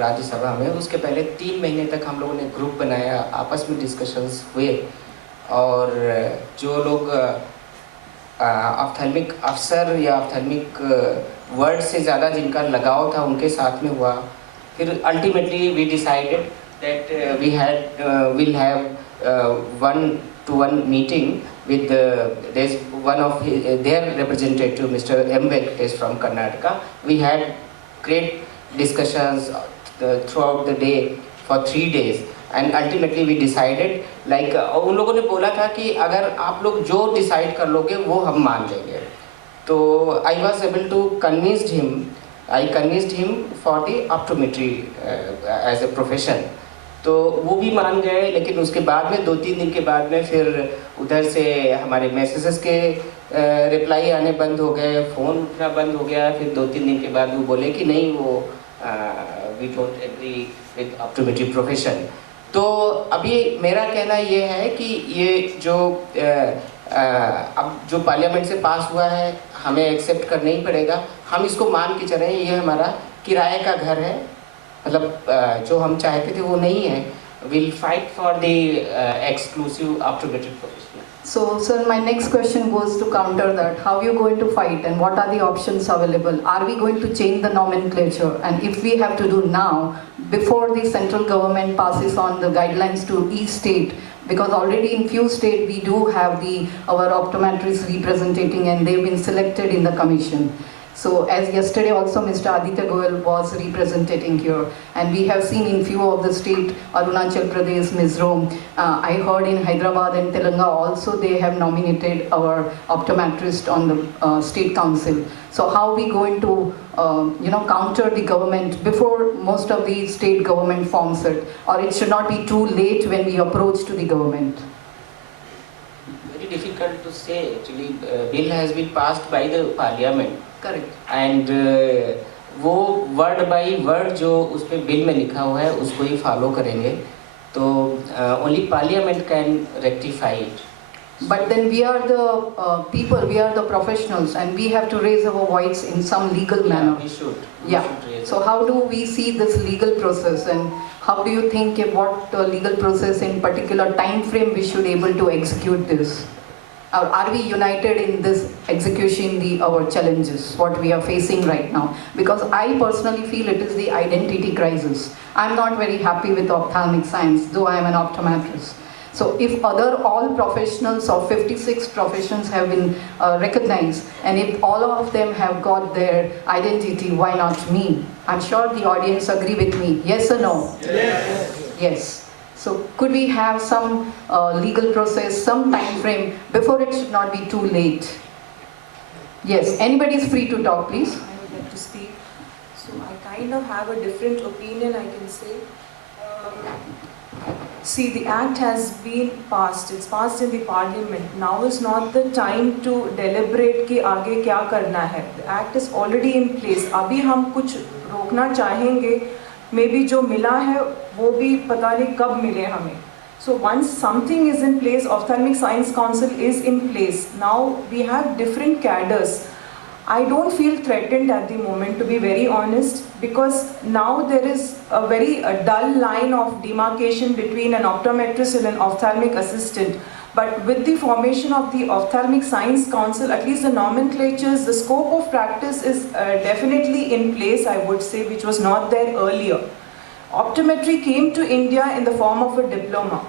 राज्यसभा में, उसके पहले 3 महीने तक हम लोगों ने ग्रुप बनाया, आपस में डिस्कशंस हुए और जो लोग ऑप्थेल्मिक अफसर या ऑप्थेल्मिक वर्ड से ज़्यादा जिनका लगाव था उनके साथ में हुआ। फिर ultimately we decided that we'll have one-to-one meeting with there's one of their representative, Mr. M. Venkatesh from Karnataka. We had great discussions throughout the day for 3 days. And ultimately we decided, like उन लोगों ने बोला था कि अगर आप लोग जो डिसाइड कर लोगे वो हम मान लेंगे। तो I was able to convince him for the optometry as a profession. तो वो भी मान गए, लेकिन उसके बाद में 2-3 दिन के बाद में फिर उधर से हमारे मैसेजेस के रिप्लाई आने बंद हो गए, फ़ोन उठना बंद हो गया। फिर 2-3 दिन के बाद वो बोले कि नहीं, वो we don't agree with optometry profession. तो अभी मेरा कहना ये है कि ये जो अब जो पार्लियामेंट से पास हुआ है हमें एक्सेप्ट करना ही पड़ेगा। हम इसको मान के चलें, ये हमारा किराए का घर है, मतलब जो हम चाहते थे वो नहीं है। We'll fight for the exclusive optometry profession. So, sir, my next question goes to counter that. How are you going to fight and what are the options available? Are we going to change the nomenclature? And if we have to do now, before the central government passes on the guidelines to each state, because already in few states we do have our optometrists representing and they've been selected in the commission. So as yesterday also Mr. Aditya Goel was representing here, and we have seen in few of the state, Arunachal Pradesh, Mizoram, I heard in Hyderabad and Telangana also they have nominated our optometrist on the state council. So how are we going to counter the government before most of the state government forms it, or it should not be too late when we approach to the government? Very difficult to say actually. Bill has been passed by the parliament. Correct. And वो word by word जो उस पर bill में लिखा हुआ है उसको ही follow करेंगे। तो only parliament can rectify it. But then we are the people, we are the professionals, and we have to raise our voice in some legal manner. We should. Yeah. So how do we see this legal process, and how do you think what legal process in particular time frame we should able to execute this? Or are we united in this execution, our challenges, what we are facing right now? Because I personally feel it is the identity crisis. I'm not very happy with ophthalmic science, though I am an optometrist. So if all professionals of 56 professions have been recognized, and if all of them have got their identity, why not me? I'm sure the audience agree with me. Yes or no? Yes. Yes. So could we have some legal process, some time frame before it should not be too late? Yes, anybody is free to talk, please. I would like to speak. So I kind of have a different opinion, I can say. See, the act has been passed. It's passed in the parliament. Now is not the time to deliberate कि आगे क्या करना है. The act is already in place. अभी हम कुछ रोकना चाहेंगे, maybe जो मिला है वो भी पता नहीं कब मिले हमें. So once something is in place, Ophthalmic Science Council is in place. Now we have different cadres. I don't feel threatened at the moment, to be very honest, because now there is a very dull line of demarcation between an optometrist and an ophthalmic assistant. But with the formation of the Ophthalmic Science Council, at least the nomenclatures, the scope of practice is definitely in place, I would say, which was not there earlier. Optometry came to India in the form of a diploma.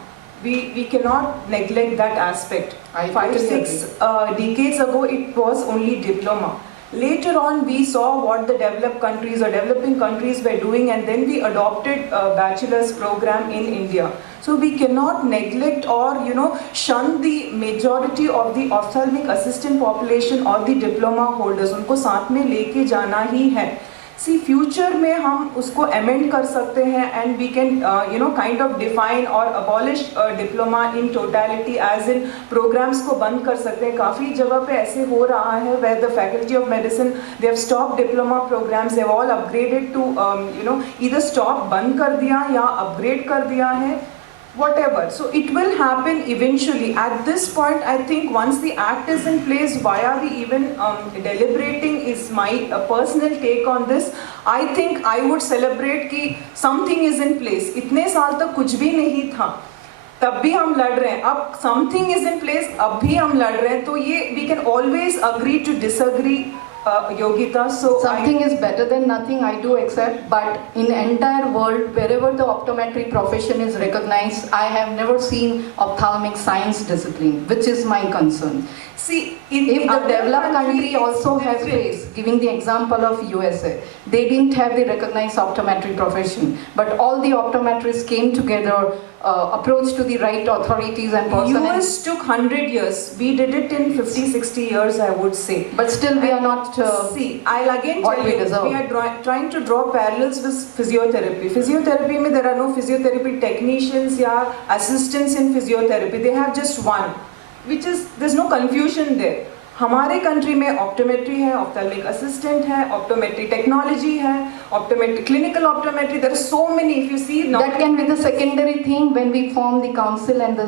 We cannot neglect that aspect. 5-6 decades ago, it was only diploma. Later on, we saw what the developed countries or developing countries were doing, and then we adopted a bachelor's program in India. So we cannot neglect or shun the majority of the ophthalmic assistant population or the diploma holders. उनको साथ में लेके जाना ही है. See, future में हम उसको amend कर सकते हैं, and we can kind of define or abolish diploma in totality, as in programs को बंद कर सकते हैं. काफ़ी जगह पे ऐसे हो रहा है where the faculty of medicine, they have stopped diploma programs, they have all upgraded to either stop बंद कर दिया या upgrade कर दिया है. whatever. So it will happen eventually. At this point, I think once the act is in place, why are we even deliberating is my personal take on this. I think I would celebrate कि something is in place. इतने साल तक कुछ भी नहीं था, तब भी हम लड़ रहे हैं. अब something is in place, अब भी हम लड़ रहे हैं. तो ये we can always agree to disagree. Yogita, so something is better than nothing, I do accept, but in entire world, wherever the optometry profession is recognized, I have never seen ophthalmic science discipline, which is my concern. See, if the developed country also has faced, giving the example of USA, they didn't have the recognized optometry profession, but all the optometrists came together, approached to the right authorities and personnel. US took 100 years. We did it in 50-60 years, I would say. But still we are not see, I'll again tell you, we are trying to draw parallels with physiotherapy. Physiotherapy, there are no physiotherapy technicians or assistants in physiotherapy. They have just one, which is, there's no confusion there. हमारे country में optometry है, ophthalmic assistant है, optometry technology है, optometry clinical optometry. There are so many. If you see that can be the secondary thing when we form the council and the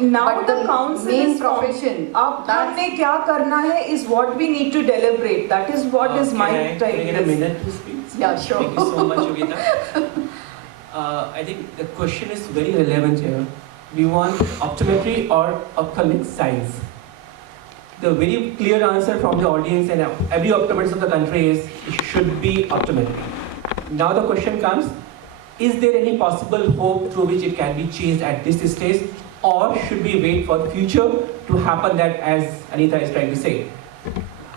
now but the council main is profession. अब हमने क्या करना है is what we need to deliberate. That is what is my take. Can I get a minute to speak? Yeah, sure. Thank you so much, Yogita. I think the question is very relevant here. We want optometry or ophthalmic science? The very clear answer from the audience and every optometrist of the country is it should be optometry. Now the question comes, is there any possible hope through which it can be changed at this stage, or should we wait for the future to happen that, as Anita is trying to say?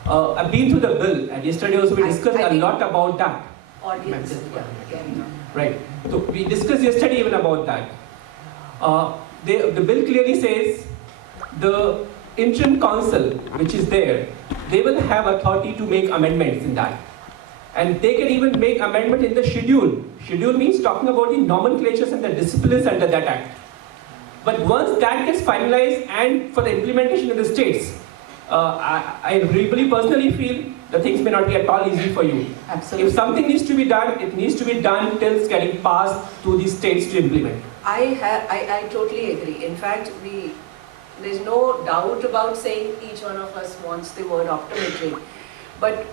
I've been through the bill, and yesterday also we discussed a lot about that. Audience, Right. So we discussed yesterday even about that. The bill clearly says the interim council, which is there, they will have authority to make amendments in that. And they can even make amendment in the schedule. Schedule means talking about the nomenclatures and the disciplines under that act. But once that gets finalized and for the implementation in the states, I really personally feel the things may not be at all easy for you. Absolutely. If something needs to be done, it needs to be done till it's getting passed to the states to implement. I totally agree. In fact, there's no doubt about saying each one of us wants the word optometry, but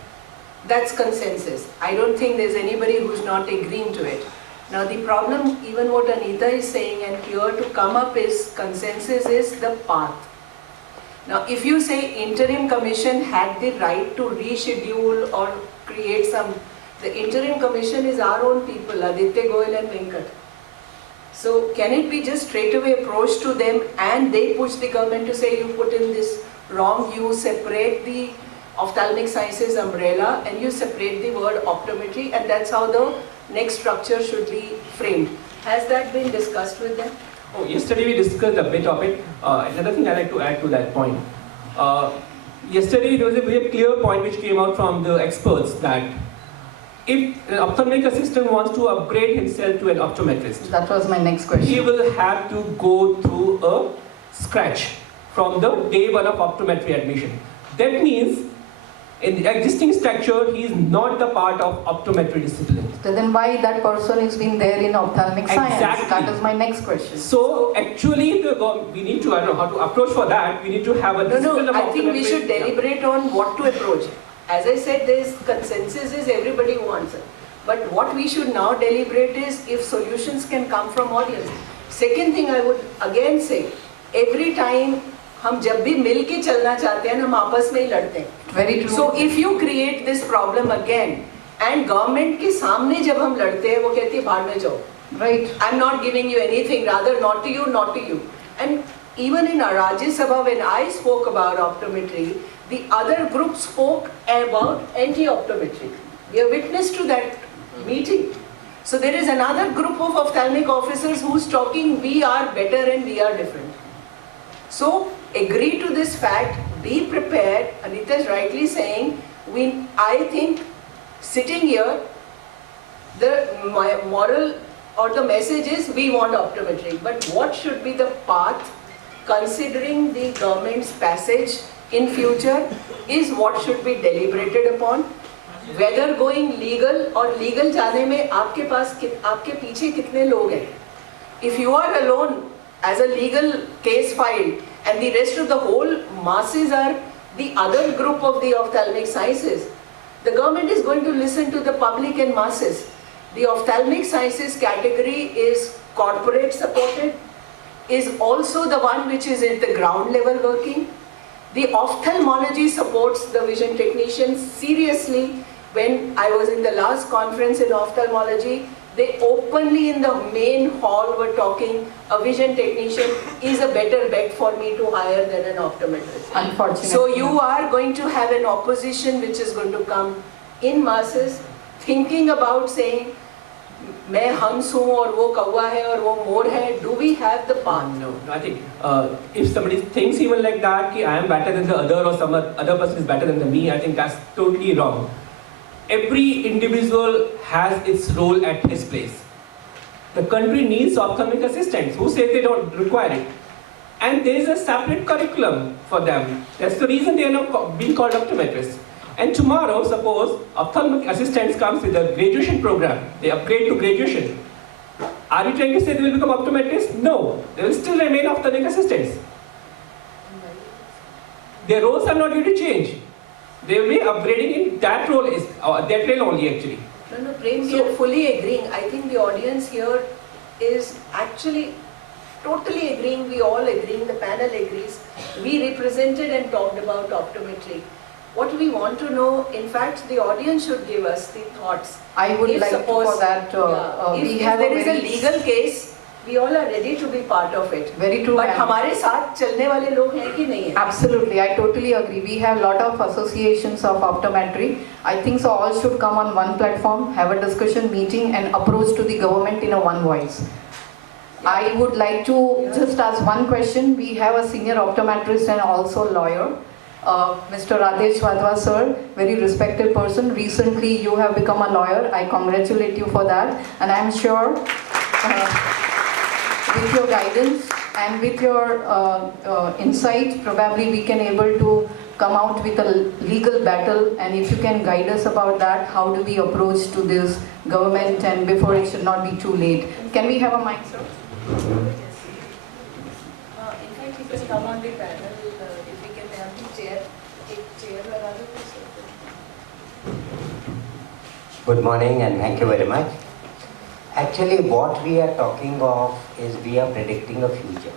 that's consensus. I don't think there's anybody who's not agreeing to it. Now the problem, even what Anita is saying and here to come up is consensus is the path. Now if you say interim commission had the right to reschedule or create some, the interim commission is our own people, Aditya Goyal and Venkat. So can it be just straight away approached to them and they push the government to say you put in this wrong, you separate the ophthalmic sciences umbrella and you separate the word optometry, and that's how the next structure should be framed. Has that been discussed with them? Oh, yesterday we discussed a bit of it. Another thing I'd like to add to that point. Yesterday there was a very clear point which came out from the experts that if an ophthalmic assistant wants to upgrade himself to an optometrist, That was my next question. he will have to go through a scratch from the day one of optometry admission. That means in the existing structure, he is not the part of optometry discipline. So then why that person is being there in ophthalmic science? Exactly. That is my next question. So actually, we need to, I don't know how to approach for that. We need to have a discipline No, of I think we optometry. should deliberate on what to approach. As I said, there is consensus is everybody wants it. But what we should now deliberate is if solutions can come from audience. Second thing I would again say, every time हम जब भी मिल के चलना चाहते हैं हम आपस में ही लड़ते हैं. Very true. So if you create this problem again and government के सामने जब हम लड़ते हैं वो कहती है भाड़ में जाओ. Right. I'm not giving you anything, rather not to you, not to you. And even in our Rajya Sabha when I spoke about optometry, the other group spoke about anti-optometry. We are witness to that meeting. So there is another group of ophthalmic officers who's talking we are better and we are different. So agree to this fact, be prepared. Anita is rightly saying, I think sitting here, the moral or the message is we want optometry. But what should be the path considering the government's passage in future is what should be deliberated upon. whether going legal or legal जाने में आपके पीछे कितने लोग हैं? If you are alone as a legal case filed and the rest of the whole masses are the other group of the ophthalmic sciences, the government is going to listen to the public and masses. The ophthalmic sciences category is corporate supported, is also the one which is at the ground level working. The ophthalmology supports the vision technicians seriously. When I was in the last conference in ophthalmology, they openly in the main hall were talking, a vision technician is a better bet for me to hire than an optometrist. Unfortunately. So you are going to have an opposition which is going to come in masses, thinking about saying, मैं हंस हूँ और वो कौवा है और वो मोर है. Do we have the path? No, I think if somebody thinks even like that, कि I am better than the other or some other person is better than me, I think that's totally wrong. Every individual has its role at his place. The country needs ophthalmic assistants. Who says they don't require it? And there is a separate curriculum for them. That's the reason they are not being called optometrists. And tomorrow, suppose ophthalmic assistants comes with a graduation program, they upgrade to graduation. Are you trying to say they will become optometrists? No, they will still remain ophthalmic assistants. Their roles are not going to change. They will be upgrading in that role, that role only actually. No, Prem, we are fully agreeing. I think the audience here is actually totally agreeing. We all agreeing, the panel agrees. We represented and talked about optometry. What we want to know, in fact, the audience should give us the thoughts. I would If like suppose- for that, if there is a legal case, we all are ready to be part of it. Very true. But ma'am. हमारे साथ चलने वाले लोग हैं कि नहीं है? Absolutely, I totally agree. We have a lot of associations of optometry. I think so all should come on one platform, have a discussion meeting and approach to the government in a one voice. I would like to just ask one question. We have a senior optometrist and also lawyer. Mr. Rajesh Wadhwa sir, very respected person. Recently you have become a lawyer. I congratulate you for that. And I am sure with your guidance and with your insight, probably we can able to come out with a legal battle. And if you can guide us about that, how do we approach to this government and before it should not be too late. Can we have a mic, sir? In fact, you can come on the panel. If we can have the chair, एक chair लगा दो तो Good morning and thank you very much. Actually, what we are talking of is we are predicting a future.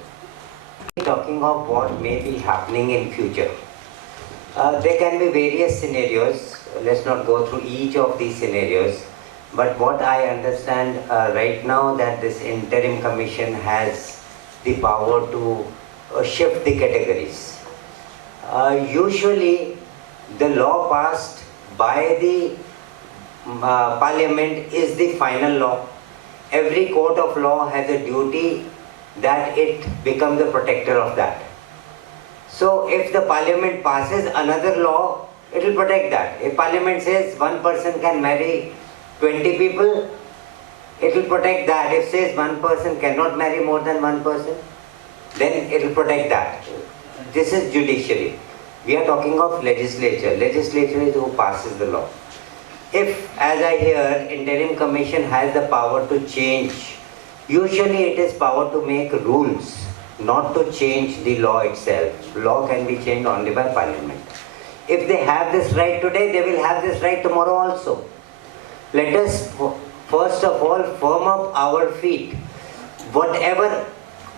We are talking of what may be happening in future. There can be various scenarios. Let's not go through each of these scenarios. But what I understand right now that this interim commission has the power to shift the categories. Usually, the law passed by the parliament is the final law. Every court of law has a duty that it become the protector of that. So if the parliament passes another law, it will protect that. If parliament says one person can marry 20 people, it will protect that. If says one person cannot marry more than one person, then it will protect that. This is judiciary. We are talking of legislature. Legislature is who passes the law. If, as I hear, interim commission has the power to change, usually it is power to make rules, not to change the law itself. Law can be changed only by parliament. If they have this right today, they will have this right tomorrow also. Let us first of all firm up our feet. Whatever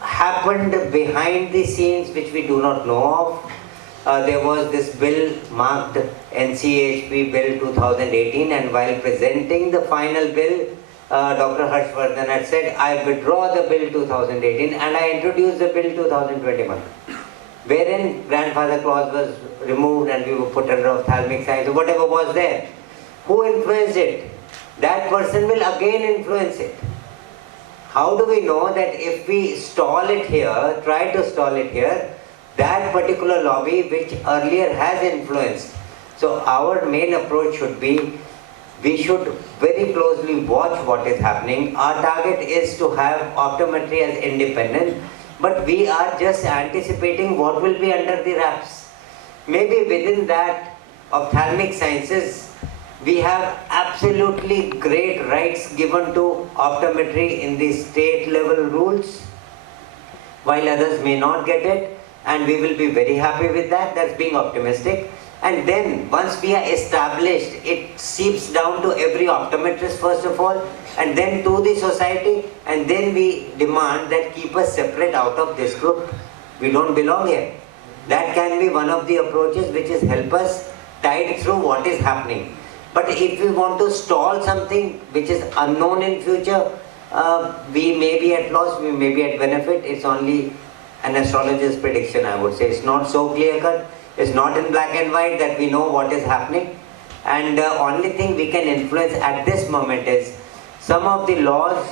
happened behind the scenes which we do not know of, there was this bill marked NCAHCP Bill 2018, and while presenting the final bill, Dr. Harshvardhan had said, I withdraw the bill 2018 and I introduced the bill 2021, wherein grandfather clause was removed and we were put under ophthalmic science, or whatever was there. Who influenced it? That person will again influence it. How do we know that if we stall it here, try to stall it here, that particular lobby which earlier has influenced? So our main approach should be, we should very closely watch what is happening. Our target is to have optometry as independent, but we are just anticipating what will be under the wraps. Maybe within that, ophthalmic sciences We have absolutely great rights given to optometry in the state level rules, while others may not get it, and we will be very happy with that. That's being optimistic. And then once we are established, it seeps down to every optometrist first of all, and then to the society, and then we demand that keep us separate out of this group. We don't belong here. That can be one of the approaches which is help us tide through what is happening. But if we want to stall something which is unknown in future, we may be at loss, we may be at benefit. It's only an astrologer's prediction, I would say. It's not so clear cut. It's not in black and white that we know what is happening. And the only thing we can influence at this moment is some of the laws,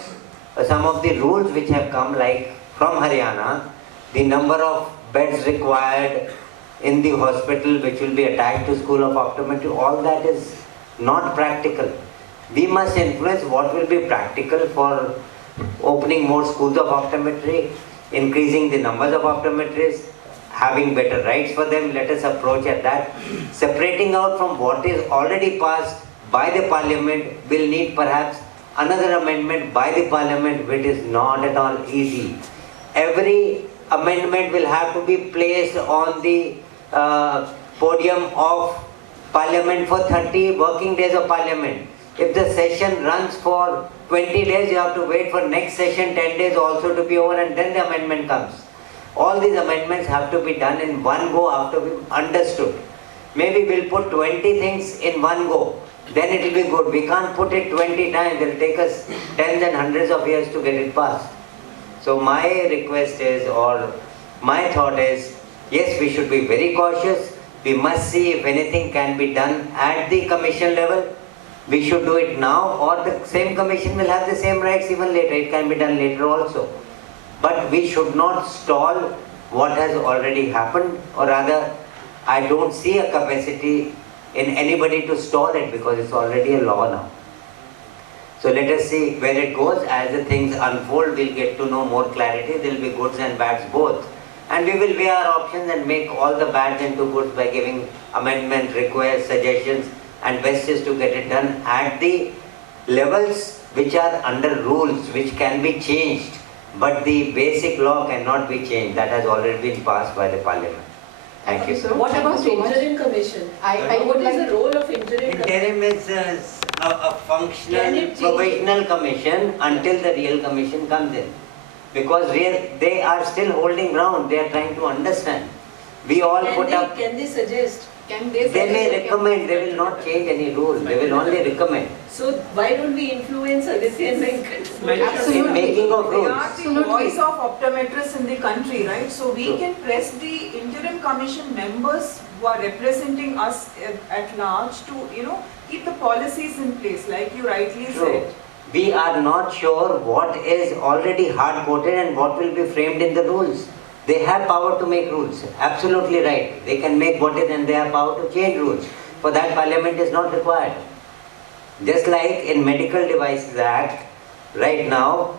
some of the rules which have come, like from Haryana, the number of beds required in the hospital which will be attached to School of Optometry, all that is not practical. We must influence what will be practical for opening more schools of optometry, increasing the numbers of optometrists, having better rights for them. Let us approach at that. Separating out from what is already passed by the parliament will need perhaps another amendment by the parliament, which is not at all easy. Every amendment will have to be placed on the podium of parliament for 30 working days of parliament. If the session runs for 20 days, you have to wait for next session 10 days also to be over, and then the amendment comes. All these amendments have to be done in one go after we've understood. Maybe we'll put 20 things in one go, then it will be good. We can't put it 20 times, it will take us tens and hundreds of years to get it passed. So my request is, or my thought is, yes, we should be very cautious. We must see if anything can be done at the commission level. We should do it now, or the same commission will have the same rights even later. It can be done later also. But we should not stall what has already happened, or rather, I don't see a capacity in anybody to stall it because it's already a law now. So let us see where it goes. As the things unfold, we'll get to know more clarity. There will be goods and bads both. And we will weigh our options and make all the bads into goods by giving amendment, requests, suggestions, and best is to get it done at the levels which are under rules, which can be changed. But the basic law cannot be changed. That has already been passed by the parliament. Thank you. sir. What Thank you about so much. interim commission? I What would is like the role of interim commission? Interim is a functional, Can it change? provisional commission until the real commission comes in. Because they are still holding ground, they are trying to understand. We all put up, Can they suggest? Can they they may recommend, they will not change any rule, they will only recommend. So why don't we influence Aditya and Venkat? Absolutely. In making of They rules. are the Absolutely. voice of optometrists in the country, right? So we True. can press the interim commission members who are representing us at large to, keep the policies in place, like you rightly True. said. We are not sure what is already hard-coded and what will be framed in the rules. They have power to make rules, absolutely right. They can make what is, and they have power to change rules. For that, parliament is not required. Just like in Medical Devices Act, right now,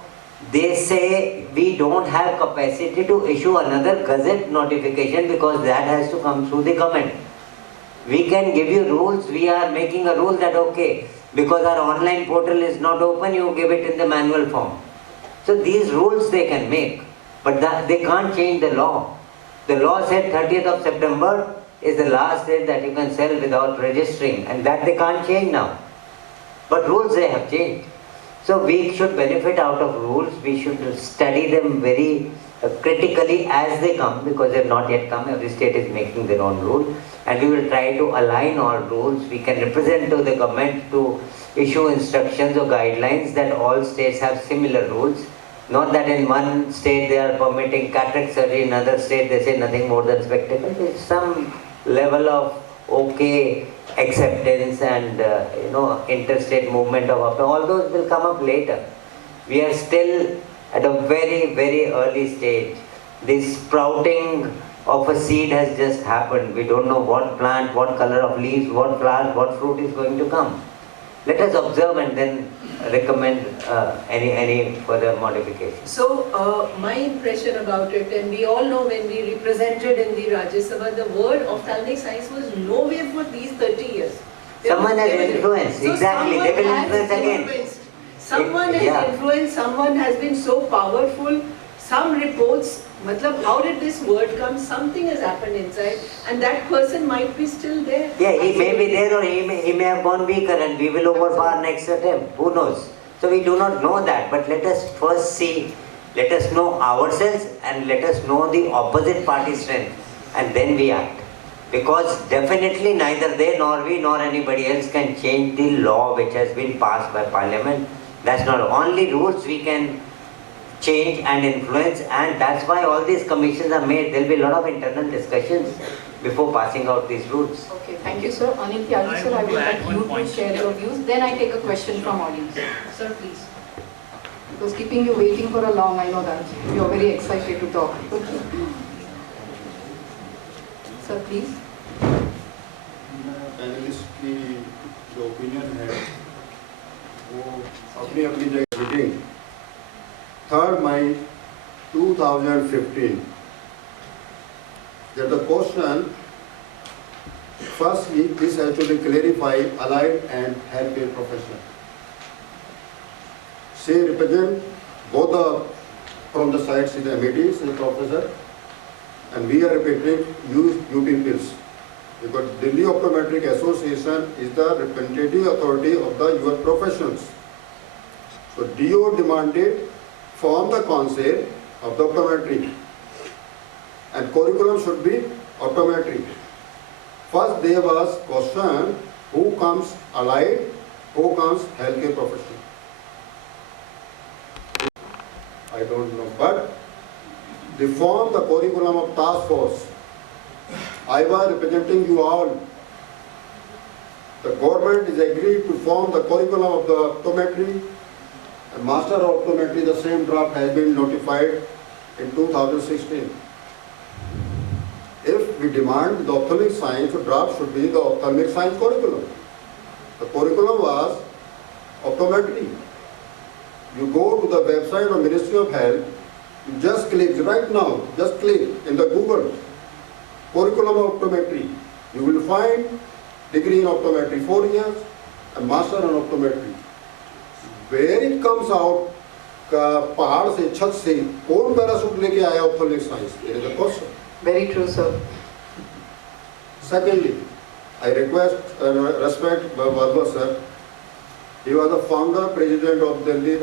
they say we don't have capacity to issue another gazette notification because that has to come through the government. We can give you rules, we are making a rule that okay, because our online portal is not open, you give it in the manual form. So these rules they can make, but they can't change the law. The law said 30th of September is the last day that you can sell without registering, and that they can't change now. But rules they have changed. So we should benefit out of rules, we should study them very critically as they come, because they have not yet come. Every state is making their own rule, and we will try to align all rules. We can represent to the government to issue instructions or guidelines that all states have similar rules. Not that in one state they are permitting cataract surgery, in another state they say nothing more than spectacle. There is some level of okay acceptance and interstate movement of all those will come up later. We are still at a very, very early stage. This sprouting of a seed has just happened. We don't know what plant, what color of leaves, what flower, what fruit is going to come. Let us observe and then recommend any further modifications. So my impression about it, and we all know when we represented in the Rajya Sabha, the word ophthalmic science was nowhere for these 30 years. Someone has influenced, So exactly. someone They will has influence again. influenced. Someone has Yeah. influenced, someone has been so powerful. Some reports, matlab, how did this word come? Something has happened inside, and that person might be still there. Yeah, he may be there or he may have gone weaker and we will overpower next attempt. Who knows? So we do not know that, but let us first see, let us know ourselves and let us know the opposite party's strength and then we act. Because definitely neither they nor we nor anybody else can change the law which has been passed by Parliament. That's not only rules we can change and influence, and that's why all these commissions are made. There will be a lot of internal discussions before passing out these rules. Okay, thank you, sir. Anil Tyagi, sir, I would like you to share your views. Then I take a question from audience. Sir, please. Because keeping you waiting for a long, I know that. You are very excited to talk. Sir, please. Panelist की जो opinion है वो अपनी अपनी जगह meeting 3rd May 2015 that the question firstly this has to be clarified allied and healthcare profession. She represent both the from the side, she the MAT, she the professor, and we are representing UP pills. Because Delhi Optometric Association is the representative authority of the your professions. So DO demanded form the council of the optometry and curriculum should be optometry. First there was question who comes allied, who comes healthcare profession. I don't know, but they formed the curriculum of task force. I was representing you all. The government is agreed to form the curriculum of the optometry. And Master of Optometry, the same draft has been notified in 2016. If we demand the ophthalmic science, the draft should be the ophthalmic science curriculum. The curriculum was optometry. You go to the website of Ministry of Health, you just click right now, just click in the Google. Curriculum of optometry. You will find degree in optometry 4 years and master in optometry. Where it comes out, पहाड़ से छत से कौन parachute लेके आया ophthalmic science? There is a question. Very true, sir. Secondly, I request respect Bhagwat sir. He was the founder, president of Delhi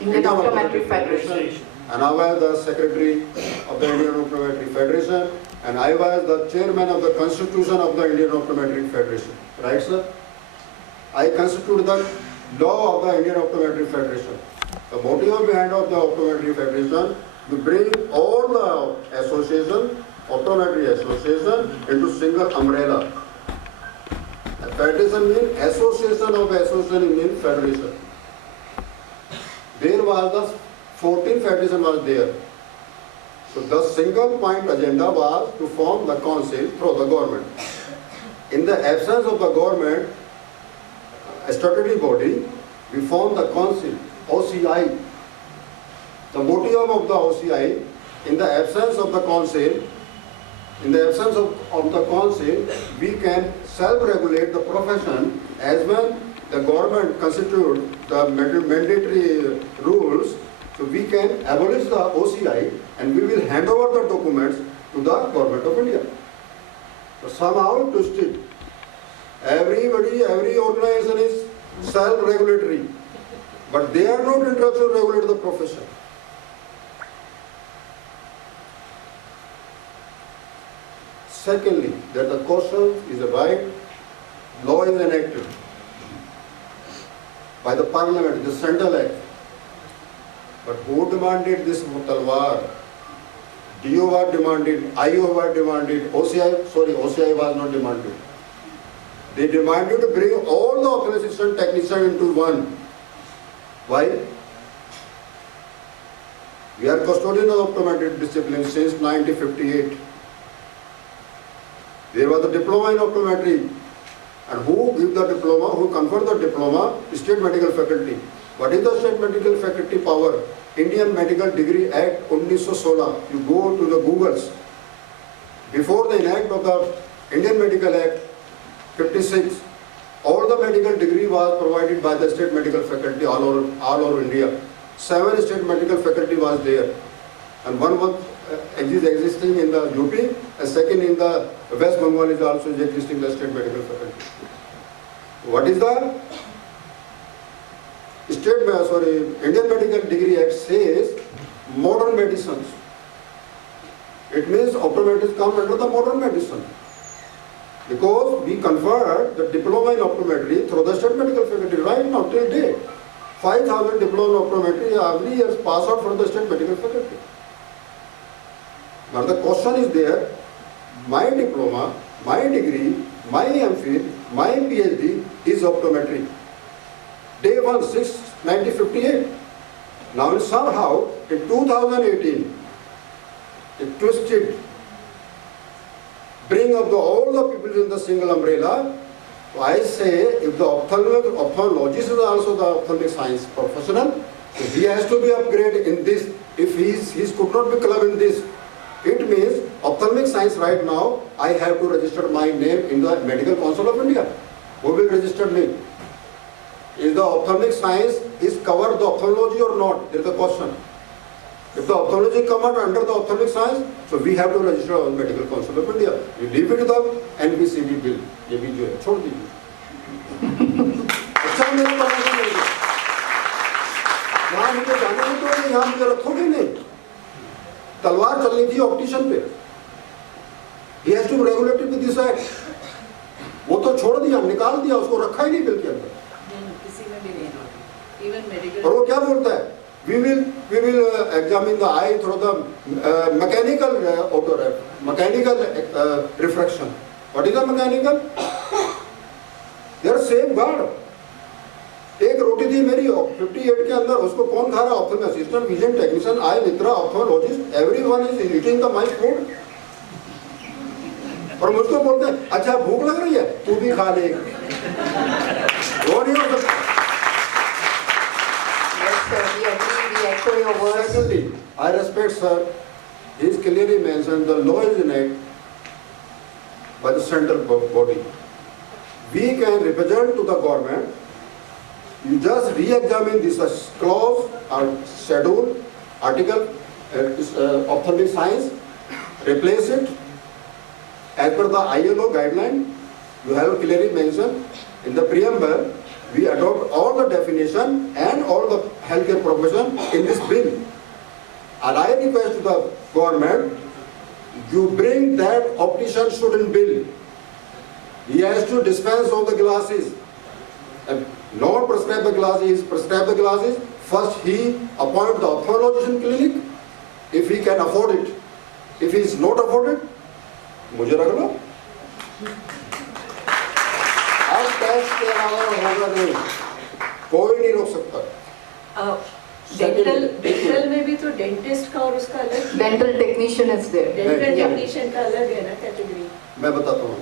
Indian Optometry Federation. And I was the secretary of the Indian Optometry Federation, and I was the chairman of the constitution of the Indian Optometry Federation. Right, sir? I constitute the law of the Indian Optometry Federation. The motive behind of the Optometry Federation to bring all the association, Optometry Association, into single umbrella. A federation means association of association means federation. There was the 14 federation was there. So the single point agenda was to form the council through the government. In the absence of the government, a statutory body, we formed the council, OCI. The motive of the OCI, in the absence of the council, we can self-regulate the profession as when the government constitute the mandatory rules. So we can abolish the OCI and we will hand over the documents to the government of India. So somehow twisted. Everybody, every organization is self-regulatory, but they are not interested to regulate the profession. Secondly, that the question is right, law is enacted by the Parliament, the Central Act. But who demanded this talwar? DOA demanded, IOA demanded, OCI was not demanded. They demanded to bring all the optometrician technicians into one. Why? We are custodian of optometric discipline since 1958. There was a diploma in optometry. And who give the diploma, who confer the diploma? State Medical Faculty. What is the State Medical Faculty power? Indian Medical Degree Act 1916. You go to the Googles. Before the enact of the Indian Medical Act 56, All the medical degree was provided by the state medical faculty all over India. 7 state medical faculty was there, and one was is existing in the UP, and second in the West Bengal is also existing the state medical faculty. What is the Indian Medical Degree Act says modern medicines. It means optometrists come under the modern medicine. Because we conferred the diploma in optometry through the state medical faculty right now till date. 5,000 diploma in optometry every year pass out from the state medical faculty. Now the question is there, my diploma, my degree, my MPhil, my PhD is optometry. Day 1, 6, 1958. Now somehow in 2018, it twisted, bring up all the people in the single umbrella. So I say, if the ophthalmologist is also the ophthalmic science professional, so he has to be upgraded in this. If he could not be club in this, it means ophthalmic science right now, I have to register my name in the Medical Council of India. Who will register me? Is the ophthalmic science is covered the ophthalmology or not? There is a question. If the ophthalmology come under the ophthalmic science, so we have to register on Medical Council of India. You leave it to the NBCB bill. ये भी जो है छोड़ दीजिए. अच्छा मेरा permission नहीं है. यहाँ मुझे जाने में तो नहीं, यहाँ मुझे रखोगे नहीं. तलवार चलनी थी ऑप्टिशियन पे. He has to be regulated with this act. वो तो छोड़ दिया, निकाल दिया, उसको रखा ही नहीं बिल के अंदर. किसी में भी नहीं. Even medical. और वो क्या बोलता है? We will examine the eye through the mechanical refraction. What is the mechanical? They are safeguard. एक रोटी थी मेरी 58 के अंदर, उसको कौन खा रहा? Optometrist assistant, vision technician, eye Mitra, ophthalmologist, everyone is eating the my food. और मुझको बोलते हैं अच्छा भूख लग रही है तू भी खा ले. वो नहीं हो सकता. Secondly, I respect sir, he is clearly mentioned the law is enacted by the central body. We can represent to the government. You just re-examine this clause or schedule, article, ophthalmic science, replace it as per the ILO guideline. You have clearly mentioned in the preamble. We adopt all the definition and all the healthcare profession in this bill. And I request to the government, you bring that optician student bill. He has to dispense all the glasses. And not prescribe the glasses, prescribe the glasses. First he appoint the ophthalmologist in clinic, if he can afford it. If he is not afforded, मुझे रख लो. Tax के अलावा होगा नहीं, कोई नहीं रोक सकता. डेंटल में भी तो डेंटिस्ट का और उसका अलग. Dental technician is there. Dental technician का अलग है ना कैटेगरी. मैं बताता हूँ.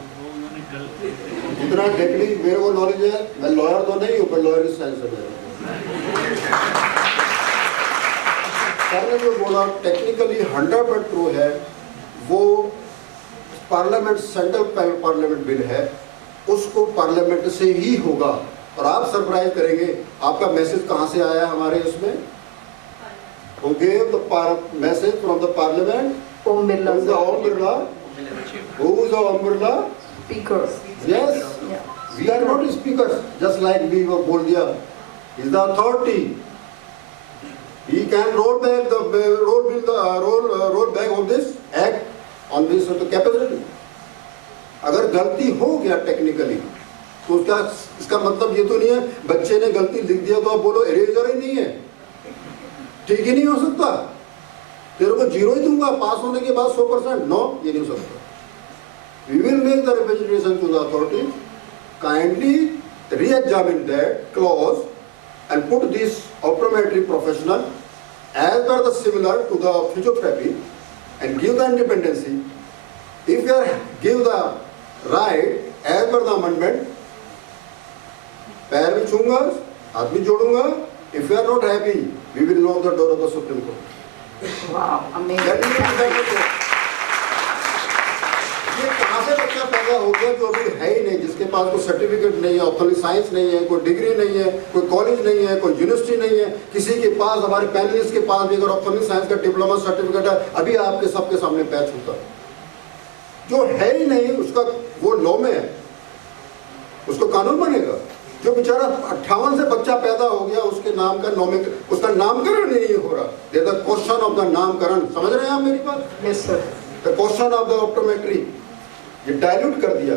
जितना टेक्निक मेरे को नॉलेज है, मैं लॉयर तो नहीं हूँ, पर लॉयर की साइंस है. सर ने जो बोला टेक्निकली 100% ट्रू है. वो पार्लियामेंट सेंट्रल पार्लियामेंट बिल है, उसको पार्लियामेंट से ही होगा. और आप सरप्राइज करेंगे आपका मैसेज कहाँ से आया हमारे इसमें. Who gave the message from the parliament? Om Birla. Who is the Om Birla? Who is the Om Birla? Speakers. Yes. Yeah. We are not speakers. Just like we were बोल दिया. He is the authority. He can roll back of this act on this capacity. अगर गलती हो गया technically तो इसका मतलब ये तो नहीं है बच्चे ने गलती लिख दिया तो आप बोलो इरेजर ही नहीं है. ठीक ही नहीं हो सकता. तेरे को 0 ही दूंगा पास होने के बाद 100%. नो, ये नहीं हो सकता. We will make the representation to the authority. Kindly re-examine that clause and put this optometry professional as per the similar to the physiotherapy and give the independency. If you give the right as per the amendment, पैर भी छूंगा, हाथ भी जोड़ूंगा. If you are not happy, we will knock the door of the Supreme Court. Wow, amazing. ये कहाँ से बच्चा पैदा हो गया जो अभी है ही नहीं, जिसके पास कोई सर्टिफिकेट नहीं है, ऑप्थेल्मिक साइंस नहीं है, कोई डिग्री नहीं है, कोई कॉलेज नहीं है, कोई यूनिवर्सिटी नहीं है, किसी के पास, हमारे पैनलिस्ट के पास भी अगर ऑप्थेल्मिक साइंस का डिप्लोमा सर्टिफिकेट है, अभी आपके सबके सामने पैच होता है। जो है ही नहीं उसका वो लॉ में है, उसको कानून बनेगा। जो बेचारा 58 से बच्चा पैदा हो गया, उसके नाम का उसका नामकरण नहीं हो रहा। द क्वेश्चन ऑफ द नामकरण, समझ रहे हैं आप मेरी बात? Yes, sir. The question of the optometry, ये डायल्यूट कर दिया।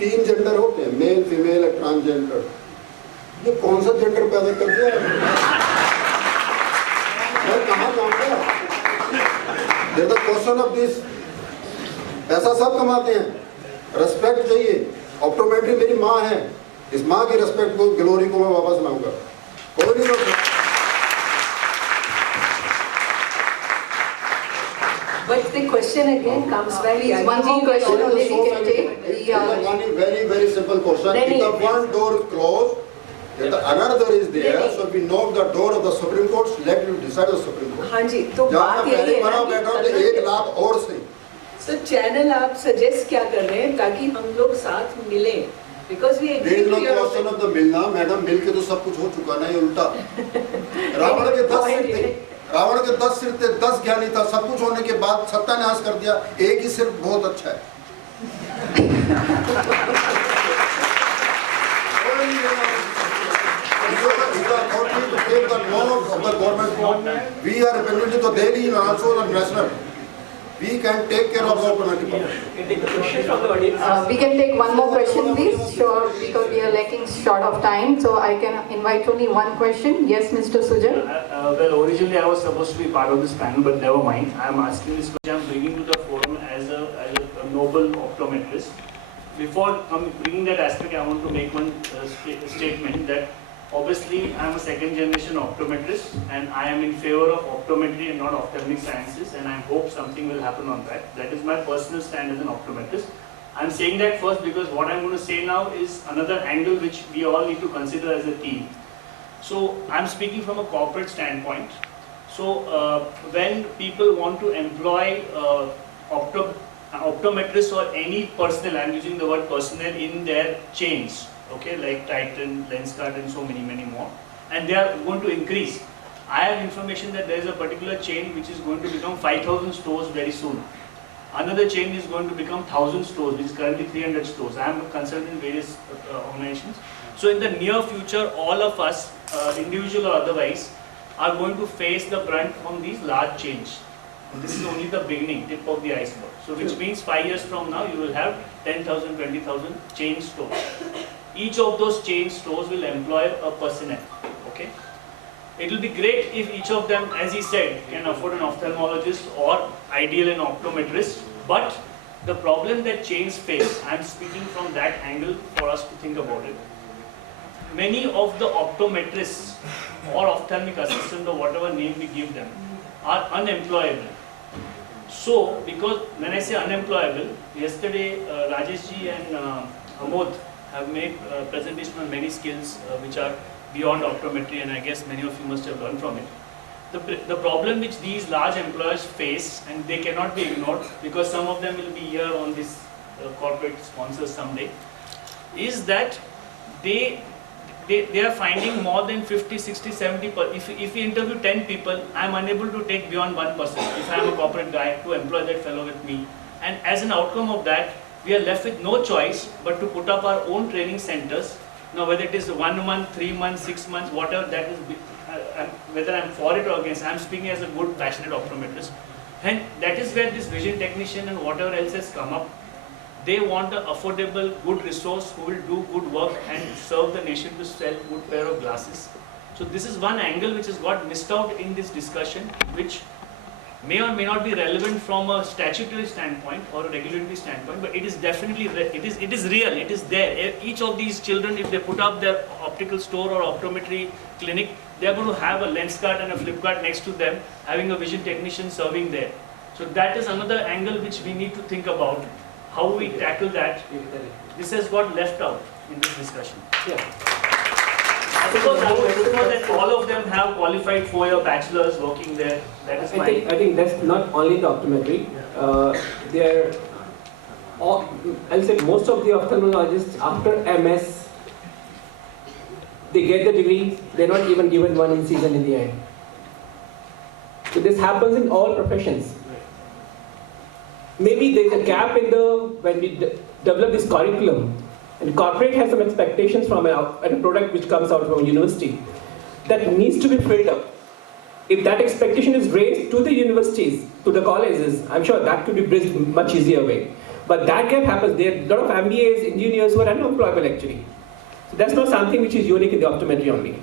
3 जेंडर होते हैं, मेल, फीमेल, ट्रांसजेंडर। ये कौन सा जेंडर पैदा कर दिया? मैं कहाँ जाऊंगा? द क्वेश्चन ऑफ दिस, पैसा सब कमाते हैं, रेस्पेक्ट चाहिए। ऑप्टोमेट्री मेरी माँ है, इस माँ की रेस्पेक्ट को, ग्लोरी को मैं वापस लाऊंगा। कोई नहीं रोक। But the question again comes back. Please, one more question only we can take. Very, very simple question. If the one door is closed, if the another is there, so we knock the door of the Supreme Court, let you decide the Supreme Court. हाँ जी, तो बात यही है ना कि बैठा तो 1 लाख और सही। So channel आप suggest क्या कर रहे हैं ताकि हम लोग साथ मिलें? Because we agree to your question of the मिलना, मैडम मिल के तो सब कुछ हो चुका ना, ये उल्टा। रावण के 10 सिर थे, रावण के 10 सिर थे, 10 ज्ञानी था, सब कुछ होने के बाद सत्यानाश कर दिया, एक ही सिर्फ बहुत अच्छा है। We are representing the Delhi and also the national. We can take care of the optometry profession. We can take one more question, please. Sure, because we are lacking short of time. So I can invite only one question. Yes, Mr. Sujan. Well, originally I was supposed to be part of this panel, but never mind. I am asking this question. I am bringing to the forum as a noble optometrist. Before bringing that aspect, I want to make one statement that obviously I am a second generation optometrist and I am in favor of optometry and not ophthalmic sciences, and I hope something will happen on that. That is my personal stand as an optometrist. I am saying that first because what I am going to say now is another angle which we all need to consider as a team. So I am speaking from a corporate standpoint. So when people want to employ optometrists or any personnel, I am using the word personnel, in their chains, okay, like Titan, Lenskart and so many more, and they are going to increase. I have information that there is a particular chain which is going to become 5,000 stores very soon. Another chain is going to become 1,000 stores, which is currently 300 stores. I am consulting various organizations. So in the near future, all of us, individual or otherwise, are going to face the brunt from these large chains. This is only the beginning, tip of the iceberg. So which means 5 years from now, you will have 10,000, 20,000 chain stores. Each of those chain stores will employ a personnel, okay? It will be great if each of them, as he said, can afford an ophthalmologist or ideal an optometrist, but the problem that chains face, I am speaking from that angle for us to think about it. Many of the optometrists or ophthalmic assistants or whatever name we give them are unemployable. So, because when I say unemployable, yesterday Rajesh ji and Amod have made presentation on many skills which are beyond optometry, and I guess many of you must have learned from it. The problem which these large employers face, and they cannot be ignored because some of them will be here on this corporate sponsors someday, is that they are finding more than 50, 60, 70 if we interview 10 people, I am unable to take beyond one person if I am a corporate guy to employ that fellow with me, and as an outcome of that, we are left with no choice but to put up our own training centers. Now whether it is 1 month, 3 months, 6 months, whatever that is, whether I am for it or against, I am speaking as a good passionate optometrist, and that is where this vision technician and whatever else has come up. They want an affordable, good resource who will do good work and serve the nation to sell good pair of glasses. So this is one angle which has got missed out in this discussion, which may or may not be relevant from a statutory standpoint or a regulatory standpoint, but it is definitely, it is real, it is there. Each of these children, if they put up their optical store or optometry clinic, they are going to have a Lenskart and a Flipkart next to them, having a vision technician serving there. So that is another angle which we need to think about, how we tackle that. This has got left out in this discussion. Yeah. Because I would prefer that all of of them have qualified 4-year bachelors working there. That is I think that's not only the optometry. I'll say most of the ophthalmologists after MS, they get the degree, they're not even given one incision in the end. So this happens in all professions. Maybe there's a gap in when we develop this curriculum, and corporate has some expectations from a product which comes out from a university that needs to be filled up. If that expectation is raised to the universities, to the colleges, I'm sure that could be bridged much easier way. But that gap happens. There are a lot of MBAs, engineers who are unemployable actually. So that's not something which is unique in the optometry only.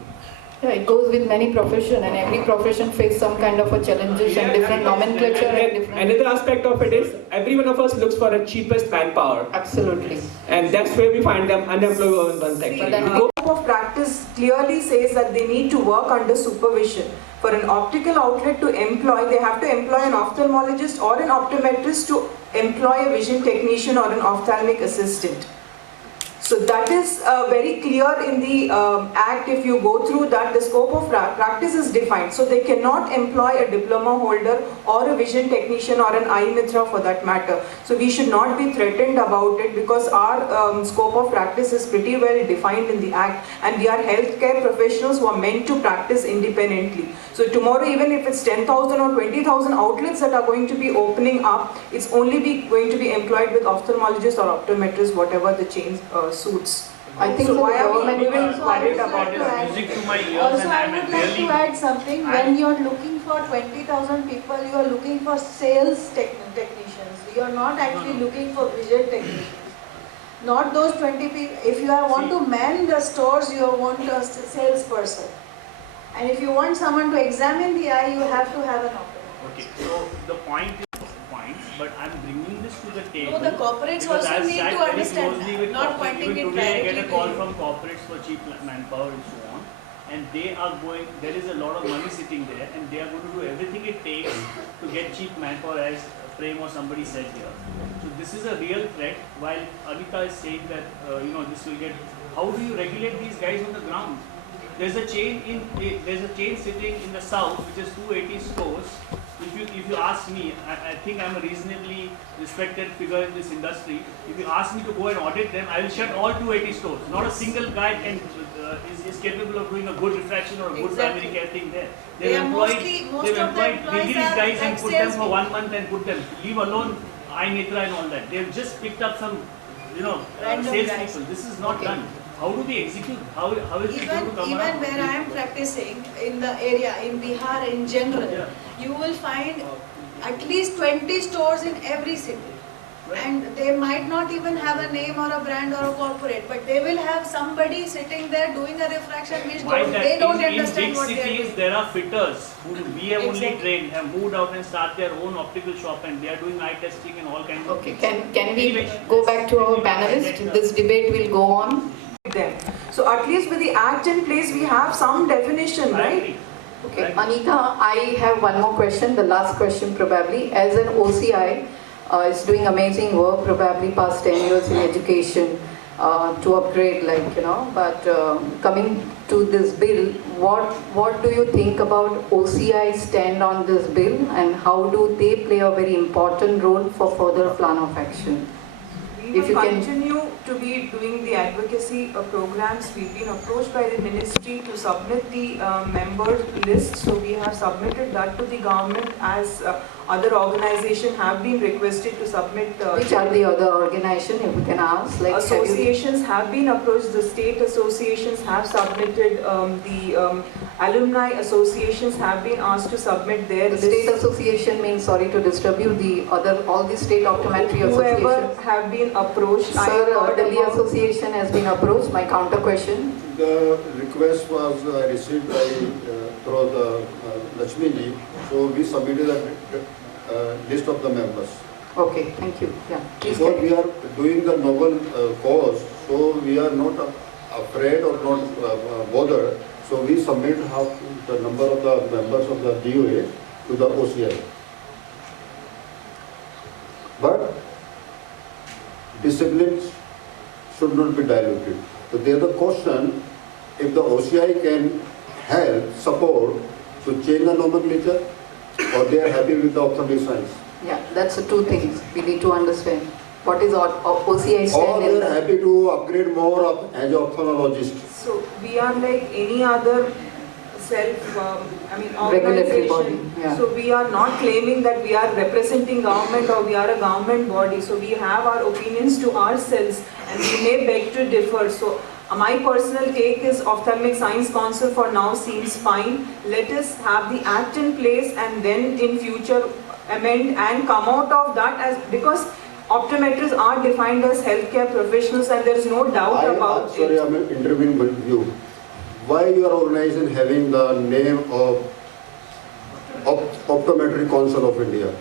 Yeah, it goes with many professions, and every profession faces some kind of a challenges and different nomenclature and different... Another aspect of it is, every one of us looks for a cheapest manpower. Absolutely. And that's where we find them unemployed ones actually. The scope of practice clearly says that they need to work under supervision. For an optical outlet to employ, they have to employ an ophthalmologist or an optometrist to employ a vision technician or an ophthalmic assistant. So that is very clear in the Act. If you go through that, the scope of practice is defined. So they cannot employ a diploma holder or a vision technician or an eye mitra for that matter. So we should not be threatened about it, because our scope of practice is pretty well defined in the Act, and we are healthcare professionals who are meant to practice independently. So tomorrow, even if it's 10,000 or 20,000 outlets that are going to be opening up, it's only going to be employed with ophthalmologists or optometrists, whatever the chain suits. I think so so why the are we government even will... worried about It it? is music to my ears, Also, and I I'm would like really... to add something. When you're looking for 20,000 people, you are looking for sales technicians. You are not actually looking for vision technicians. Not those 20 people. If you want to man the stores, you want a salesperson. And if you want someone to examine the eye, you have to have an optometrist. Okay, so the point is points, but I'm bringing this to the table. No, the corporates because also I've need sat to very understand closely that, with not corporates. pointing Even it today I get a directly call to you. from corporates for cheap manpower and so on, and they are going, there is a lot of money sitting there, and they are going to do everything it takes to get cheap manpower, as Prem or somebody said here. So this is a real threat, while Anita is saying that this will get, how do you regulate these guys on the ground? There's a chain sitting in the south which is 280 stores. If you ask me, I think I'm a reasonably respected figure in this industry. If you ask me to go and audit them, I will shut all 280 stores. Not a single guy is capable of doing a good refraction or a good primary care thing there. They've employed these guys and put them for 1 month and put them. Leave alone eye mitra and all that. They've just picked up some, sales people. This is not done. How do we execute? How is it going to come Even around? where I am practicing in the area, in Bihar in general, you will find at least 20 stores in every city. And they might not even have a name or a brand or a corporate, but they will have somebody sitting there doing a refraction which they don't understand what they are doing. In big cities, there are fitters who we have only trained, have moved out and start their own optical shop, and they are doing eye testing and all kinds of things. Can we go back to our panelists? This debate will go on. Them. So at least with the Act in place, we have some definition, right? Okay, Anita, I have one more question, the last question probably. As an OCI, is doing amazing work, probably past 10 years in education to upgrade, but coming to this bill, what do you think about OCI stand on this bill, and how do they play a very important role for further plan of action? We will continue to be doing the advocacy programs. We've been approached by the ministry to submit the member list, so we have submitted that to the government, as other organizations have been requested to submit. Which are the other organizations, if we can ask? Like associations have been approached, the state associations have submitted, the alumni associations have been asked to submit their list. State association means, sorry to disturb you, all the state optometry associations. Whoever have been approached. Sir, Delhi Association has been approached. My counter question. The request was received by through the Lakshmiji, so we submitted a list of the members. Okay, thank you. Yeah, please. Because we are doing the novel cause, so we are not afraid or not bothered. So we submit the number of the members of the DOA to the OCI. But disciplines should not be diluted. So there is a question, if the OCI can help, support to change the nomenclature, or they are happy with the ophthalmic science? Yeah, that's the two things we need to understand. What is OCI Or stand they in are that? happy to upgrade more of, as an ophthalmologist? So we are like any other Regulatory body, organization. yeah. So we are not claiming that we are representing government or we are a government body. So we have our opinions to ourselves and we may beg to differ. So my personal take is Ophthalmic Science Council for now seems fine. Let us have the act in place and then in future amend and come out of that as, because optometrists are defined as healthcare professionals and there is no doubt about it. Sorry, I'm interviewing with you. Why your organization having the name of Optometry Council of India?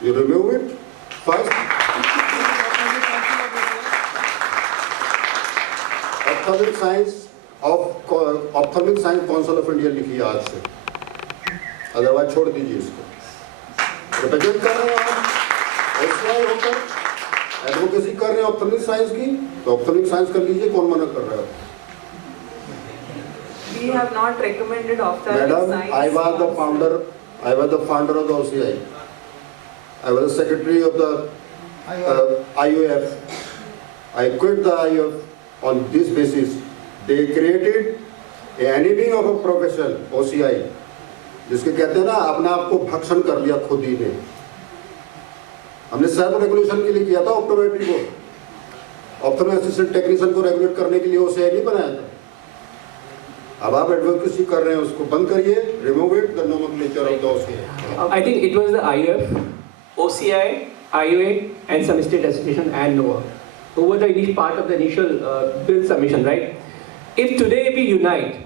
You remove it first. Ophthalmic Science Council of India लिखिए आज से, otherwise छोड़ दीजिए इसको। Represent कर रहे हैं आप, OCI होकर एडवोकेसी कर रहे हैं ऑप्थेमिक साइंस की, तो ऑप्थेमिक साइंस कर लीजिए, कौन मना कर रहा है? We have not recommended Ophthalmic Madam, Science. I was the founder of the OCI. I was the secretary of the IUF. I quit the IUF on this basis. They created an enemy of a profession, OCI, जिसके कहते हैं ना अपने आप को भक्षण कर लिया खुद ही ने। हमने सेल्फ रेगुलेशन के लिए किया था ऑप्टोमेट्री को, ऑप्टोमेट्री असिस्टेंट टेक्नीशियन को रेगुलेट करने के लिए OCI नहीं बनाया था। अब आप एडवोकेसी कर रहे हैं, उसको बंद करिए, remove it the nomenclature of the OCI. I think it was the IUF, OCI, IUA, and some state association and NOA who were the initial part of the initial bill submission, right? If today we unite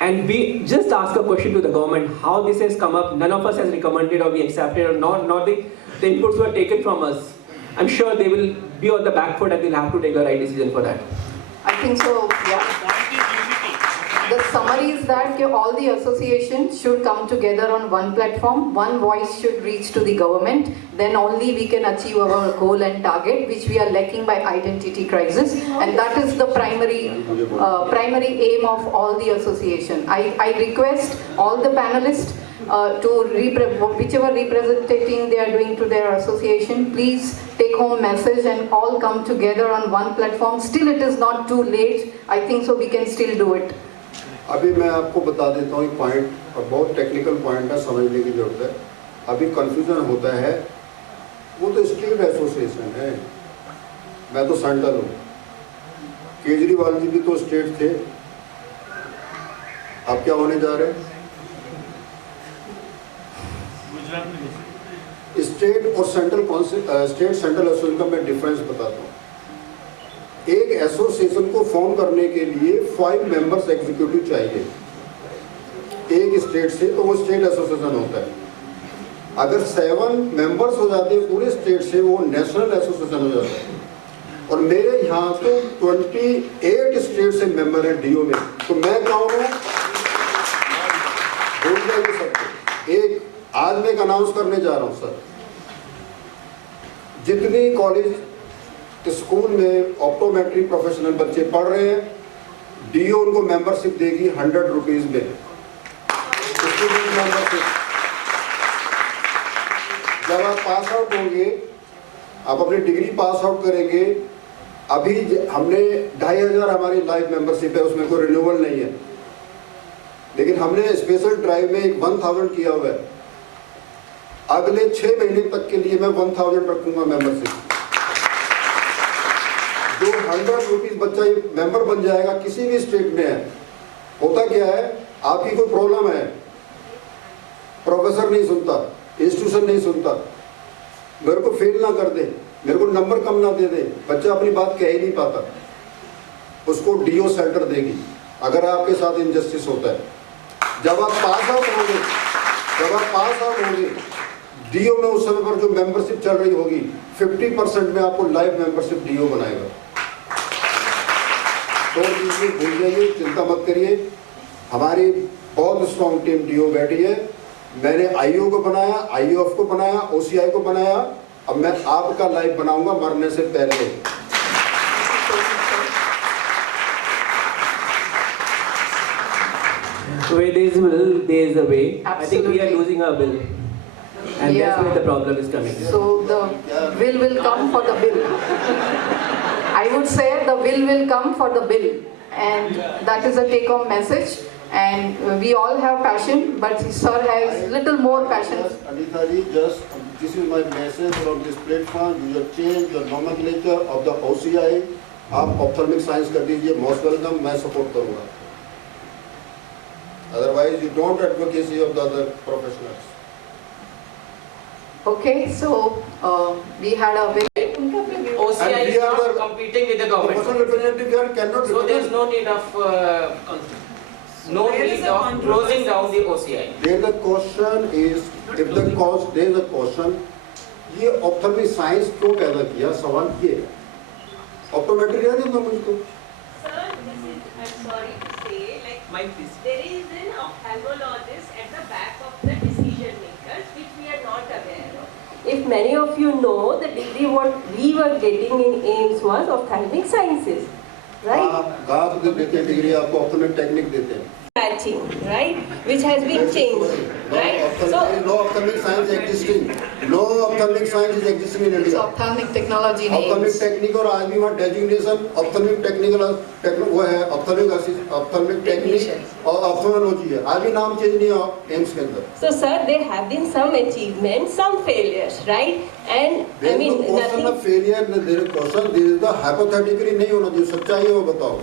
and we just ask a question to the government how this has come up, none of us has recommended or we accepted or not the inputs were taken from us, I'm sure they will be on the back foot and they'll have to take the right decision for that. I think so, yeah. The summary is that all the associations should come together on one platform, one voice should reach to the government, then only we can achieve our goal and target, which we are lacking by identity crisis, and that is the primary aim of all the association. I request all the panelists whichever representing they are doing to their association, please take home message and all come together on one platform. Still it is not too late, I think so we can still do it. अभी मैं आपको बता देता हूँ एक point, और बहुत technical point है, समझने की जरूरत है। अभी कंफ्यूजन होता है, वो तो स्टेट एसोसिएशन है, मैं तो सेंट्रल हूँ। केजरीवाल जी भी तो स्टेट थे, अब क्या होने जा रहे हैं? स्टेट और सेंट्रल स्टेट सेंट्रल एसोसिएशन का मैं डिफरेंस बताता हूँ। एक एसोसिएशन को फॉर्म करने के लिए 5 मेंबर्स एग्जीक्यूटिव चाहिए एक स्टेट से, तो वो स्टेट एसोसिएशन होता है। अगर 7 मेंबर्स हो जाते हैं पूरे स्टेट से, वो नेशनल एसोसिएशन हो जाता है। और मेरे यहाँ तो 28 स्टेट से मेंबर हैं DO में, तो मैं कौन हूँ? बोल जाइए सबको। एक आज मैं एक अनाउंस करने जा रहा हूँ सर, जितनी कॉलेज स्कूल में ऑप्टोमेट्री प्रोफेशनल बच्चे पढ़ रहे हैं, DO उनको मेंबरशिप देगी 100 रुपीज में, स्टूडेंट मेंबरशिप। जब आप पास आउट होंगे, आप अपनी डिग्री पास आउट करेंगे, अभी हमने 2500 हमारी लाइफ मेंबरशिप है, उसमें कोई रिन्यूअल नहीं है, लेकिन हमने स्पेशल ड्राइव में एक 1000 किया हुआ है। अगले 6 महीने तक के लिए मैं 1000 रखूंगा मेंबरशिप। जो 100 रुपीज बच्चा मेंबर बन जाएगा, किसी भी स्टेट में है। होता क्या है, आपकी कोई प्रॉब्लम है, प्रोफेसर नहीं सुनता, इंस्टीट्यूशन नहीं सुनता, मेरे को फेल ना कर दे, मेरे को नंबर कम ना दे दे, बच्चा अपनी बात कह ही नहीं पाता, उसको DO सेंटर देगी अगर आपके साथ इनजस्टिस होता है। जब आप पास आउट होंगे DO में उस समय पर जो मेंबरशिप चल रही होगी, 50% में आपको लाइफ मेंबरशिप DO बनाएगा। तो भूल जाइए, चिंता मत करिए, हमारी बहुत स्ट्रॉन्ग टीम DO बैठी है। मैंने IO को बनाया, IOF को बनाया, OCI को बनाया, अब मैं आपका लाइफ बनाऊंगा मरने से पहले। Where there is will, there is a way. I think we are Absolutely. losing our will. And Yeah. that's where the problem is coming. So the will come for the bill. I would say the will come for the bill. And that is a take-home message. And we all have passion, but sir has little more passion. Anita ji, just this is my message from this platform. You should change your nomenclature of the OCI. आप ophthalmic science कर दीजिए, most welcome, मैं support करूँगा. Otherwise, you don't advocacy of the other professionals. Okay, so we had a very OCI And is we are not the competing with the Professional government. representative here cannot So there is represent. no need of closing down the OCI. There the question is, if the cause, there is a question, ये ophthalmic science क्यों पैदा किया? सवाल ये है. Optometry रहने दो मुझको. Sir, this is, I'm sorry to say, like, there is an ophthalmologist at the back of the decision makers, which we are not aware of. If many of you know, the degree what we were getting in AIMS was ophthalmic sciences, right? गाँव को देते हैं degree आपको ophthalmic technique देते हैं. Matching, right? Which has been changed, right? No ophthalmic science existing. No ophthalmic science is existing in it's India. ophthalmic technology Ophthalmic names. technique और आज भी वहाँ designation ophthalmic technical वो है ophthalmic technique और ophthalmology है. आज भी नाम change नहीं है AIMS के अंदर. So, sir, there have been some achievements, some failures, right? And There I is mean, no question nothing. of failure. There is question. There is the hypothetically नहीं होना जो सच्चाई है वो बताओ.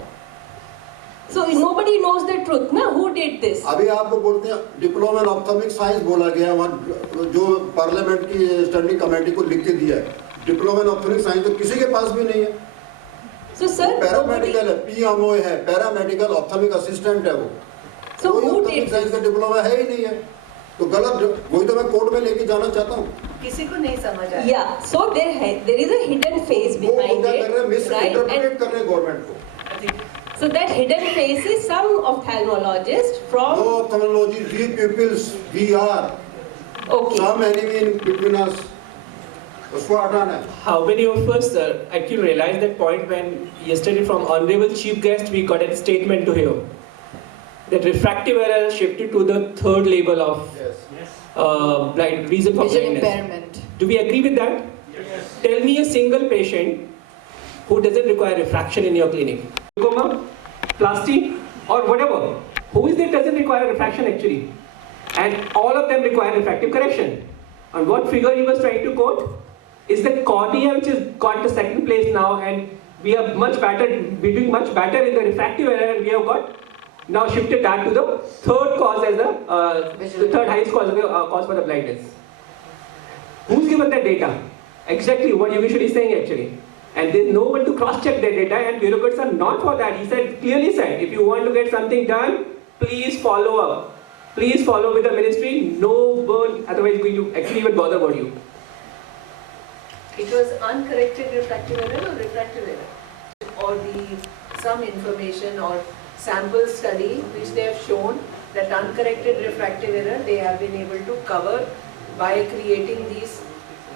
So nobody knows the truth, na? Who did this? अभी आपको बोलते हैं डिप्लोमा इन ऑप्थोमिक साइंस बोला गया वहाँ जो पार्लियामेंट की स्टैंडिंग कमेटी को लिख के दिया है. डिप्लोमा इन ऑप्थोमिक साइंस तो किसी के पास भी नहीं है. So, sir, पैरामेडिकल है, PMO है, पैरामेडिकल ऑप्थोमिक असिस्टेंट है वो. So कोई who ऑप्थोमिक did साइंस this? का डिप्लोमा है ही नहीं है. तो गलत वही तो मैं कोर्ट में लेके जाना चाहता हूँ. किसी को नहीं समझ आया. Yeah. So there is a hidden face वो behind क्या कर रहे हैं? it, miss right? इंटरप्रेट कर रहे हैं गवर्नमेंट को. So that hidden face is some ophthalmologist from. No ophthalmology, we pupils, we are. Okay. Some enemy in between us. उसको हटाना है. How many of us actually realized that point when yesterday from Honorable Chief Guest we got a statement to him that refractive error has shifted to the third label of blind reason for Vision blindness. impairment. Do we agree with that? Yes. Tell me a single patient who doesn't require refraction in your clinic. Glaucoma, plastic or whatever. Who is that doesn't require refraction actually? And all of them require refractive correction. And what figure he was trying to quote is the cornea which has got the second place now, and we are much better, we're doing much better in the refractive error, and we have got now shifted that to the third cause as the third highest cause, cause for the blindness. Who's given that data? Exactly what Yogesh is saying actually. And there's no one to cross-check that data, and bureaucrats are not for that. He said, clearly said, if you want to get something done, please follow up. Please follow with the ministry, no one otherwise going to actually even bother about you. It was uncorrected refractive error or refractive error? Or some information or sample study which they have shown that uncorrected refractive error they have been able to cover by creating these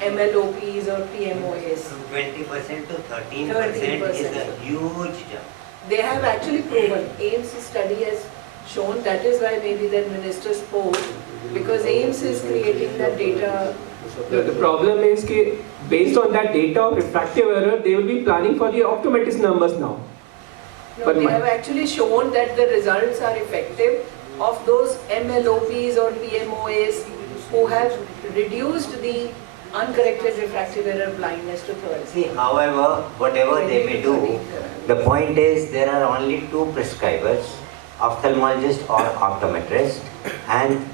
MLOPs or PMOAs. From 20% to 13% is a huge jump. They have actually proven, AIMS study has shown, that is why maybe the minister spoke, because AIMS is creating that data. The problem is that based on that data of refractive error, they will be planning for the optometrist numbers now. No, But they my- have actually shown that the results are effective of those MLOPs or PMOAs who have reduced the uncorrected refractive error blindness to third. See, however, whatever they may do, the point is there are only two prescribers, ophthalmologist or optometrist, and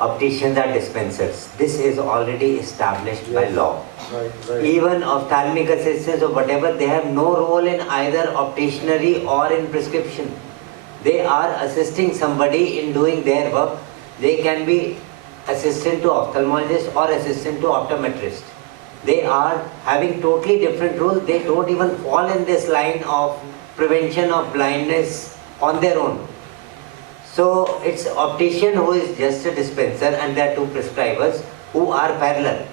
opticians are dispensers. This is already established by law. Right. Even ophthalmic assistants or whatever, they have no role in either opticianry or in prescription. They are assisting somebody in doing their work. They can be assistant to ophthalmologist or assistant to optometrist. They are having totally different roles. They don't even fall in this line of prevention of blindness on their own. So it's optician who is just a dispenser, and there are two prescribers who are parallel.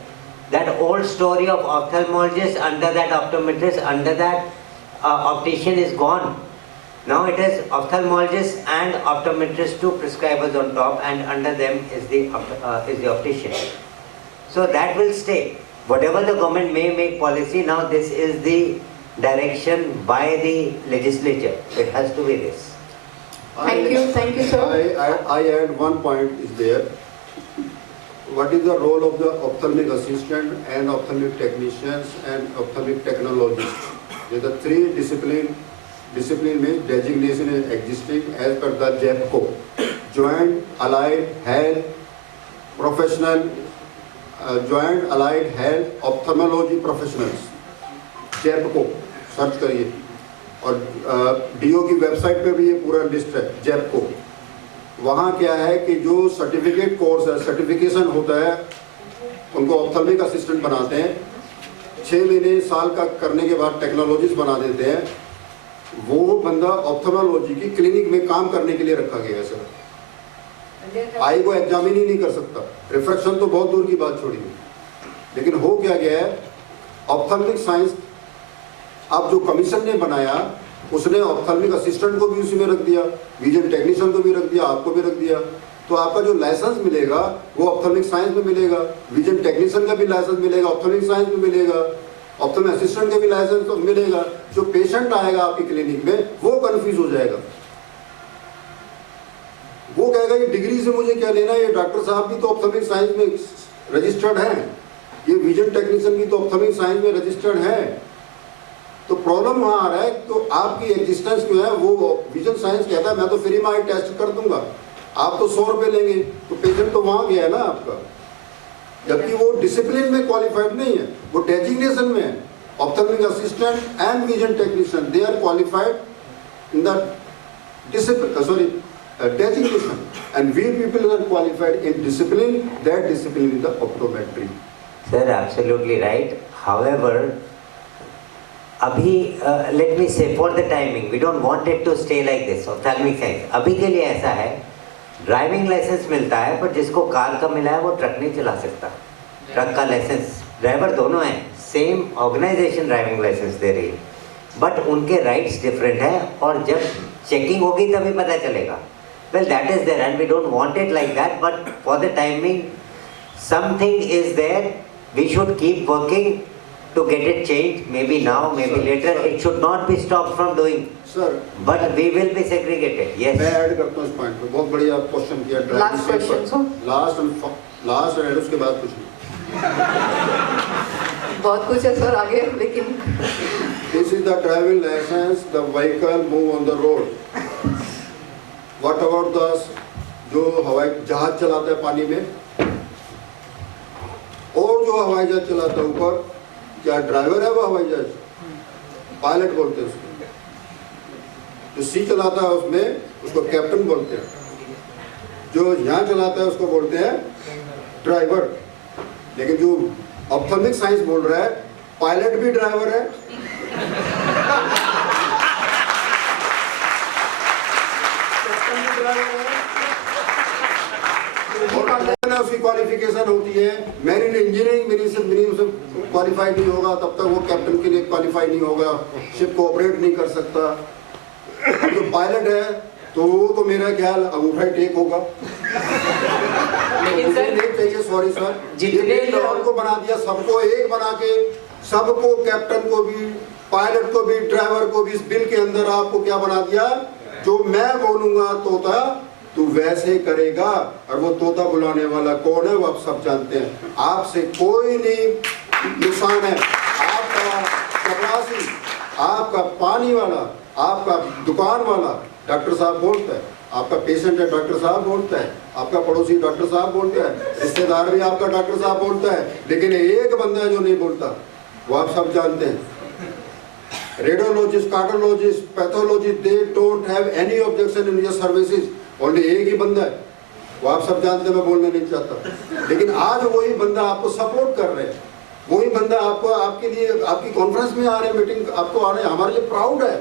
That old story of ophthalmologist under that optometrist, under that optician is gone. Now it is ophthalmologist and optometrist, two prescribers on top, and under them is the optician. So that will stay. Whatever the government may make policy, now this is the direction by the legislature. It has to be this. Thank you, sir. I add one point is there. What is the role of the ophthalmic assistant and ophthalmic technicians and ophthalmic technologists? There are the three discipline means designation is existing as per the JAPCO, Joint Allied Health Professional, Joint Allied Health Ophthalmology Professionals, JAPCO, search करिए और DO की website पे भी ये पूरा list है JAPCO। वहाँ क्या है कि जो सर्टिफिकेट कोर्स है, सर्टिफिकेशन होता है, उनको ऑप्थल्मिक असिस्टेंट बनाते हैं, 6 महीने साल का करने के बाद टेक्नोलॉजिस्ट बना देते हैं। वो बंदा ऑप्थल्मोलॉजी की क्लिनिक में काम करने के लिए रखा गया है सर। आई को एग्जामिन ही नहीं कर सकता, रिफ्रैक्शन तो बहुत दूर की बात छोड़ी। लेकिन हो क्या गया है, ऑप्थल्मिक साइंस अब जो कमीशन ने बनाया उसने ऑप्थल्मिक असिस्टेंट को भी उसी में रख दिया, विजन टेक्नीशियन को भी रख दिया, आपको भी रख दिया। तो आपका जो लाइसेंस मिलेगा वो ऑप्थल्मिक साइंस में मिलेगा, विजन टेक्नीशियन का भी लाइसेंस मिलेगा, ऑप्थल्मिक साइंस में मिलेगा, ऑप्थल्मिक असिस्टेंट का भी लाइसेंस तो मिलेगा। जो पेशेंट आएगा आपकी क्लिनिक में वो कंफ्यूज हो जाएगा, वो कहेगा ये डिग्री से मुझे क्या लेना है, ये डॉक्टर साहब भी तो ऑप्थल्मिक साइंस में रजिस्टर्ड हैं, ये विजन टेक्नीशियन भी तो ऑप्थल्मिक साइंस में रजिस्टर्ड है। तो प्रॉब्लम वहाँ आ रहा है। तो आपकी एग्जिस्टेंस जो है वो विजन साइंस कहता है मैं तो फ्री में आई टेस्ट कर दूंगा, आप तो 100 रुपये लेंगे, तो पेशेंट तो वहाँ गया है ना आपका, जबकि वो डिसिप्लिन में क्वालिफाइड नहीं है, वो डेजिग्नेशन में है। Ophthalmic assistant and vision technician they are qualified in the discipline, designation, and we people are qualified in discipline. That discipline is the optometry. Sir, absolutely right. However, अभी let me say for the timing, we don't want it to stay like this. Ophthalmic science अभी के लिए ऐसा है, driving licence मिलता है, पर जिसको कार का मिला है वो ट्रक नहीं चला सकता। ट्रक का लाइसेंस ड्राइवर दोनों हैं, सेम ऑर्गेनाइजेशन ड्राइविंग लाइसेंस दे रही है, बट उनके राइट्स डिफरेंट है और जब चेकिंग होगी तभी पता चलेगा। Well, that is there and we don't want it like that, but for the timing, something is there. We should keep working to get it changed. Maybe now, maybe later. It should not be stopped from doing. Sir, but we will be segregated. Yes. मैं add करता हूँ इस point पे। बहुत बढ़िया question किया। Last question, sir. Last और उसके बाद कुछ नहीं। बहुत कुछ है सर आगे, लेकिन This is the driving license. The vehicle move on the road. What about the जो हवाई जहाज चलाता है पानी में और जो हवाई जहाज चलाता है ऊपर, क्या ड्राइवर है वो हवाई जहाज? पायलट बोलते हैं उसको। जो सी चलाता है उसमें उसको कैप्टन बोलते हैं, जो यहाँ चलाता है उसको बोलते हैं ड्राइवर। लेकिन जो ऑप्थल्मिक साइंस बोल रहा है पायलट भी ड्राइवर है। उसकी क्वालिफिकेशन होती है, मैरिन इंजीनियरिंग क्वालिफाई नहीं होगा तब तक वो कैप्टन के लिए क्वालिफाई नहीं होगा, शिप को ऑपरेट नहीं कर सकता। जो पायलट है तो वो तो मेरा ख्याल अंगूठा ही टेक होगा। लेकिन सर नहीं चाहिए, सॉरी सर, जितने लोगों को बना दिया, सबको एक बना के, सबको कैप्टन को भी, पायलट को भी, ड्राइवर को भी इस बिल के अंदर आपको क्या बना दिया, जो मैं बोलूंगा तोता तू वैसे करेगा। और वो तोता बुलाने वाला कौन है वो आप सब जानते हैं। आपसे कोई नहीं नुकसान है, आपका चपरासी, आपका पानी वाला, आपका दुकान वाला डॉक्टर साहब बोलता है, आपका पेशेंट है डॉक्टर साहब बोलता है, आपका पड़ोसी डॉक्टर साहब बोलता है, रिश्तेदार भी आपका डॉक्टर साहब बोलता है। लेकिन एक बंदा है जो नहीं बोलता, वो आप सब जानते हैं। Radiologist, cardiologist, pathologist, they don't have any objection in your services. Only एक ही बंदा है, वो आप सब जानते हैं, मैं बोलना नहीं चाहता। लेकिन आज वही बंदा आपको सपोर्ट कर रहे हैं, वही बंदा आपको, आपके लिए, आपकी कॉन्फ्रेंस में आ रहे हैं, मीटिंग आपको आ रहे हैं, हमारे लिए प्राउड है।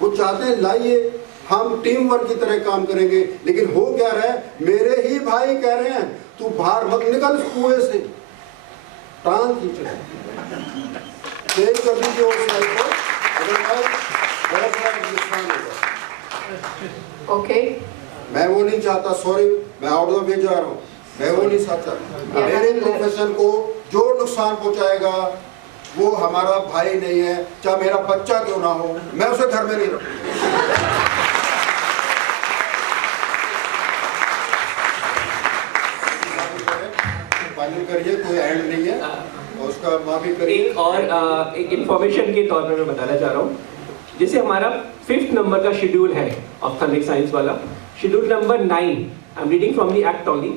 वो चाहते हैं लाइए, हम टीम वर्क की तरह काम करेंगे। लेकिन हो क्या रहा है, मेरे ही भाई कह रहे हैं तू बाहर मत निकल कुएं से, टांग खींच रहे चेंज कर दीजिए उस लाइफ को, अदरवाइज बहुत बड़ा नुकसान होगा। Okay. मैं वो नहीं चाहता, सॉरी, मैं आउट ऑफ वे जा रहा हूँ, मैं वो नहीं चाहता। मेरे प्रोफेशन को जो नुकसान पहुंचाएगा वो हमारा भाई नहीं है, चाहे मेरा बच्चा क्यों ना हो, मैं उसे घर में नहीं रखूंगा। फाइनल करिए, कोई एंड नहीं है और उसका माफी करिए। एक इंफॉर्मेशन के तौर पर मैं बताना चाह रहा हूँ, जैसे हमारा 5th नंबर का शेड्यूल है ऑप्थेल्मिक साइंस वाला, schedule number 9, I am reading from the act only,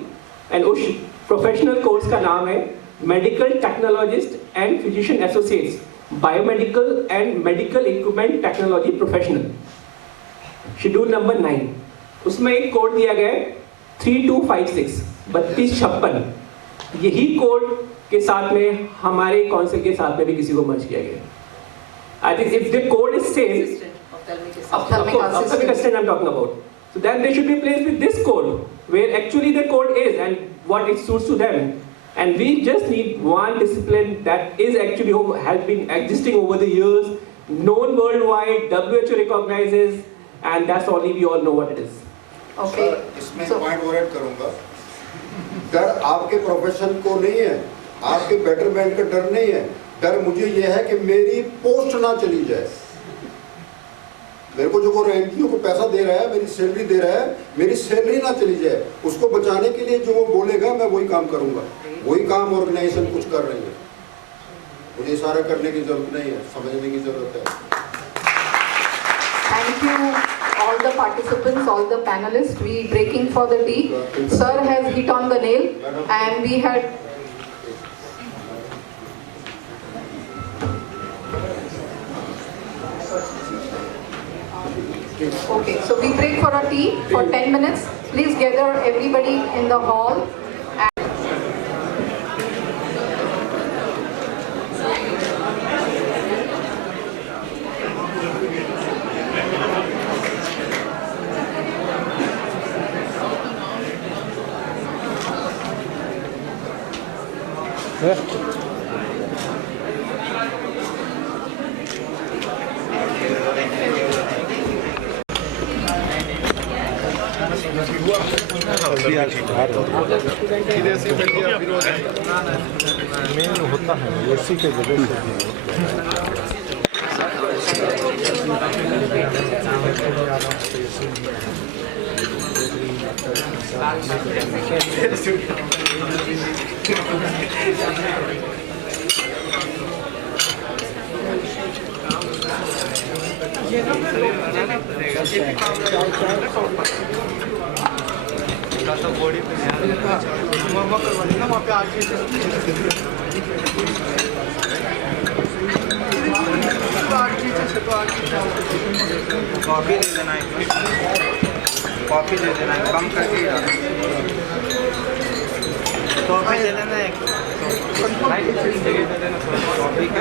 and उस प्रोफेशनल कोर्स का नाम है medical technologist and physician associates biomedical and medical equipment technology professional, schedule number 9। उसमें एक कोड दिया गया है 3256 3256, यही कोड के साथ में हमारे काउंसिल के साथ में भी किसी को मर्ज किया गया है। I think if the code is same, ophthalmic assistant I'm talking about, so then they should be placed with this code, where actually the code is and what it suits to them. And we just need one discipline that is actually has been existing over the years, known worldwide, WHO recognizes, and that's only we all know what it is. Okay. इसमें point और add करूंगा, डर आपके profession को नहीं है, आपके betterment का डर नहीं है, डर मुझे यह है कि मेरी पोस्ट ना चली जाए। मेरे को जो एनजीओ को पैसा दे रहा है, मेरी सैलरी दे रहा है, मेरी सैलरी ना चली जाए, उसको बचाने के लिए जो वो बोलेगा मैं वही काम करूंगा। वही काम ऑर्गेनाइजेशन कुछ कर रही है, मुझे इशारा करने की जरूरत नहीं है, समझने की जरूरत है। Thank you all the participants, all the panelists. We breaking for the tea. Sir has hit on the nail, and we had okay. So we break for a tea for 10 minutes. Please gather everybody in the hall. Main होता है AC के वजह से body पे वहाँ पे coffee दे देना है, कॉफी दे देना है, कम करके कॉफी दे देना है, कॉफी